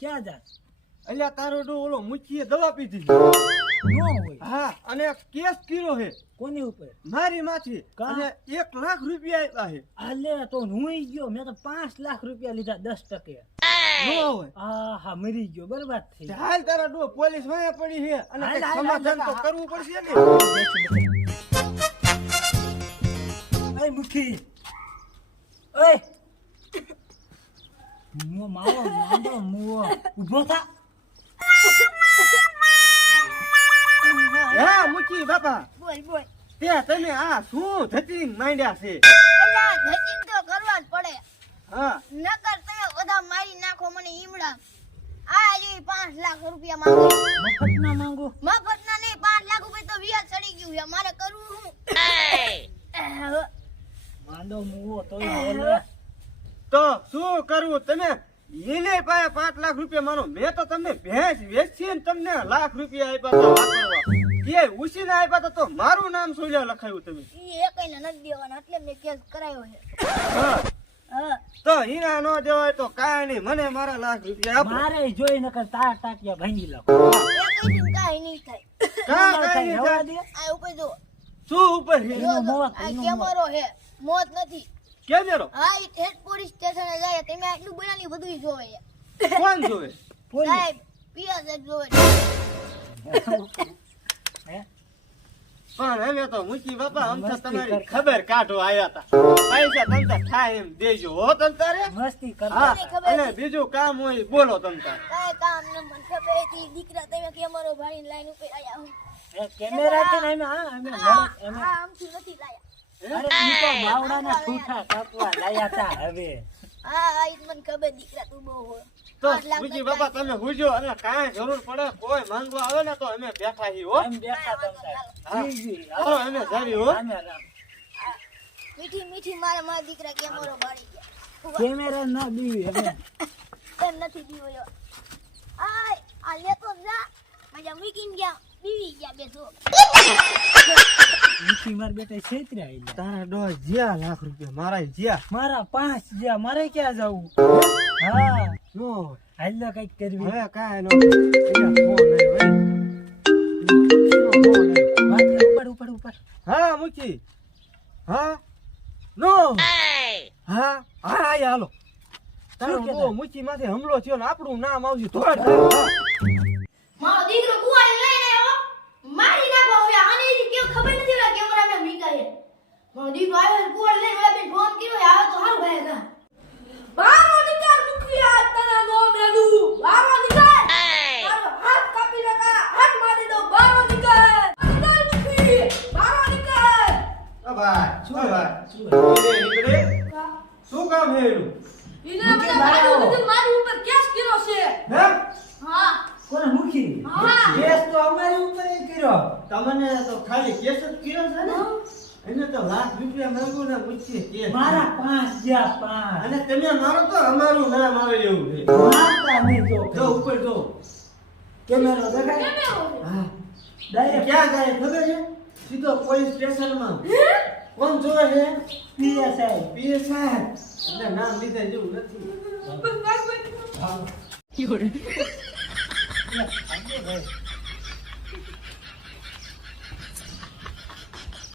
ક્યાં જા? અલ્યા તારો ડો ઓલો મુચીએ દવા પીધી નો હોય. હા અને કેસ કર્યો હે કોની ઉપર? મારી માથી કા? અને 1 લાખ રૂપિયા આપ્યા હે હાલે તો હું ગયો. મેં તો 5 લાખ રૂપિયા લીધા 10%. નો હોય હા મરી ગયો, બરબાદ થઈ ગયો. હાલ તારા ડો પોલીસ વાયા પડી હે અને હાલ, કંઈક હાલ, સમાધાન હાલ, તો હાલ. કરવું પડશે ને ઓય મુખી, ઓય મો માવો માંડો મુઓ ઊભો થા. હા મુચી બાપા બોલ બોલ. તે તમે આ શું ધતિંગ માંડ્યા છે એલા ધતિંગ તો કરવા જ પડે. હા નકર તમે બધા મારી નાખો મને ઈમડા. આ જે 5 લાખ રૂપિયા માંગે. મફત ના માંગો. મફતના નહીં, 5 લાખ રૂપિયા તો વ્યાજ ચડી ગયું છે. મારે કરવું શું? માંડો મુઓ તોય બોલે. તો શું કરવું તમે એને પાસે 5 લાખ રૂપિયા માનો મેં તો તમને ભેંસ વેચી ને તમને લાખ રૂપિયા આપ્યા હતા વાપરવા એ ઉછીને આપ્યા હતા તો મારું નામ સોલ્યા લખાયું તમે ઈ એકઈને નથી દેવાના એટલે મેં કેસ કરાયો છે. હા હા તો હીરા નો દેવાય તો કાંઈ નહીં મને મારા લાખ રૂપિયા આપો મારે જોઈ નકર તાર ટાટિયા ભાંગી લો. એકઈને કાંઈ નહીં થાય. કાંઈ નહીં રવા થાય. દે. આ ઉપર જો. શું ઉપર છે જો તો, મોત, આ એનું કેમેરો છે. મોત નથી. કેમેરો હા ઈ ઠેઠ પોલીસ સ્ટેશને જાય. તમે આટલું બોલાની બધું જોવે છે. કોણ જોવે પોલીસ. સાહેબ પીએસ જોવે છે. હે? પણ હવે તો મુચી બાપા આમ તો મસ્તી તમારી કરતા. ખબર કાઢો આયા હતા પૈસા તમતા થાય એમ દેજો હો તમતારે મસ્તી કરતા. હા મને ખબર અને બીજું કામ હોય બોલો તમતા કાંઈ કામ ન મને ખબર હતી. દીકરા તમે કેમેરો ભાળીને લાઈન ઉપર આયા હો. એ કેમેરા છે ને અમે લડત હા આમથી નથી લાયા. અરે ઈ તો બાવડાના ઠૂઠા કાપવા લાયા તા હવે. હા હા ઈ મને ખબર. દીકરા તું બહુ હોય. તો 5 લાખ મુચી નથી બાપા લાયા. તમે હુજો અને કાંઈ જરૂર પડે કોઈ માંગવા આવે ને તો અમે બેઠા હી હો એમ બેઠા તમતા. હા. ઈજી. હાલો અમે જાવી હો રામે રામ. મીઠી મીઠી મારા દીકરા કેમેરો ભાળી ગયા. કેમેરા ના દીવી હવે. એમ નથી દીવો યો. આ લેતો જા. મજા મૂકીને ગયા. દીવી ગયા બેસો. નીચી માર બેટા છેતર્યા ઈ લે. તારા ડો જ્યાં લાખ રૂપિયા મારા જ્યાં મારા 5 જ્યાં મારે ક્યાં જવું? હા નો હાલ કઈક કરવી. હવે કાંઈ નો અહીંયા ફોન આવ્યો માથે ઉપર ઉપર ઉપર. હા મુચી હા નો હા હા આયા હાલો તારો શું કહેતા? બહુ મુચી માથે હુમલો થયો ને આપણું નામ આવશે ધોડ હા. મારો દીકરો કુવાડે લઈને આવ્યો. મારી નાખો હવે. આને ઈ કેમ ખબર નથી ઓલા કેમેરામેન મીકાએ. મારો દીકરો આવ્યો કુવાડે લઈને ઓલા બેન ફોન કર્યો આવે તો હારું ભાઈ કા. બારો દીકરા મુખિયા તના નો મેલું. બારો દીકરા. તારો હાથ કાપી નાખા. હાથ મારી દો. બારો દીકરા. દીકરા મુખી. બારો દીકરા. ઓ ભાઈ શું ઓ ભાઈ શું? નીકળે શું કામ હે એનું ઈને મુખી બધા બારો. મારી મારી ઉપર કેસ કર્યો છે. હે હા. કોને મુખી? હા. કેસ તો અમારી ઉપર ય કર્યો. તમને તો ખાલી કેસ જ કર્યો છે ને એને તો લાખ રૂપિયા માંગુ ને પૂછીએ કેસ મારા 5 જ્યાં 5. અને તમે મારો તો અમારું નામ આવે એવું છે મારતા નહીં જો. જો ઉપર જો કેમેરો દેખાય? કેમેરો છે. હા ડાયરેક્ટ ક્યાં જાય ખબર છે સીધો પોલીસ સ્ટેશનમાં કોણ જોવે છે PSI. પીએસઆઈ એટલે નામ લીધા જેવું નથી ઉપર કાઈ કોઈ હા. ભાઈ